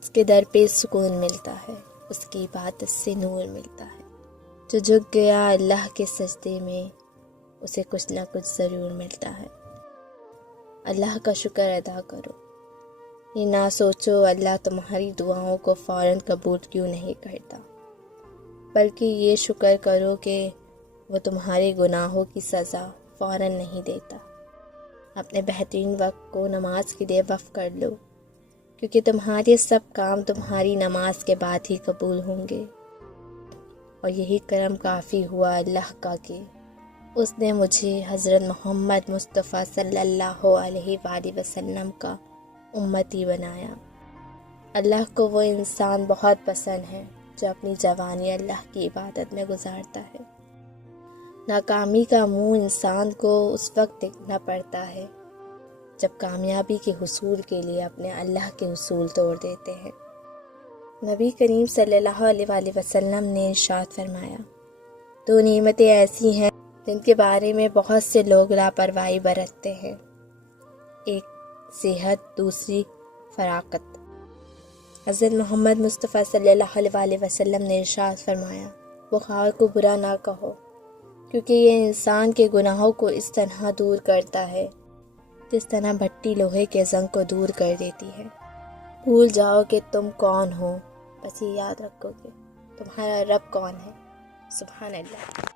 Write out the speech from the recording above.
اس کے در پہ سکون ملتا ہے، اس کی عبادت سے نور ملتا ہے۔ جو جھک گیا اللہ کے سجدے میں، اسے کچھ نہ کچھ ضرور ملتا ہے۔ اللہ کا شکر ادا کرو، یہ نہ سوچو اللہ تمہاری دعاؤں کو فوراً قبول کیوں نہیں کرتا، بلکہ یہ شکر کرو کہ وہ تمہارے گناہوں کی سزا فوراً نہیں دیتا۔ اپنے بہترین وقت کو نماز کے لیے وقف کر لو، کیونکہ تمہارے سب کام تمہاری نماز کے بعد ہی قبول ہوں گے۔ اور یہی کرم کافی ہوا اللہ کا کہ اس نے مجھے حضرت محمد مصطفیٰ صلی اللہ علیہ وآلہ وسلم کا امتی بنایا۔ اللہ کو وہ انسان بہت پسند ہے جو اپنی جوانی اللہ کی عبادت میں گزارتا ہے۔ ناکامی کا منہ انسان کو اس وقت دیکھنا پڑتا ہے جب کامیابی کے حصول کے لیے اپنے اللہ کے اصول توڑ دیتے ہیں۔ نبی کریم صلی اللہ علیہ وآلہ وسلم نے ارشاد فرمایا، دو نعمتیں ایسی ہیں جن کے بارے میں بہت سے لوگ لاپرواہی برتتے ہیں، ایک صحت، دوسری فراغت۔ حضرت محمد مصطفیٰ صلی اللہ علیہ وآلہ وسلم نے ارشاد فرمایا، بخار کو برا نہ کہو، کیونکہ یہ انسان کے گناہوں کو اس طرح دور کرتا ہے جس طرح بھٹی لوہے کے زنگ کو دور کر دیتی ہے۔ بھول جاؤ کہ تم کون ہو، بس یہ یاد رکھو کہ تمہارا رب کون ہے۔ سبحان اللہ۔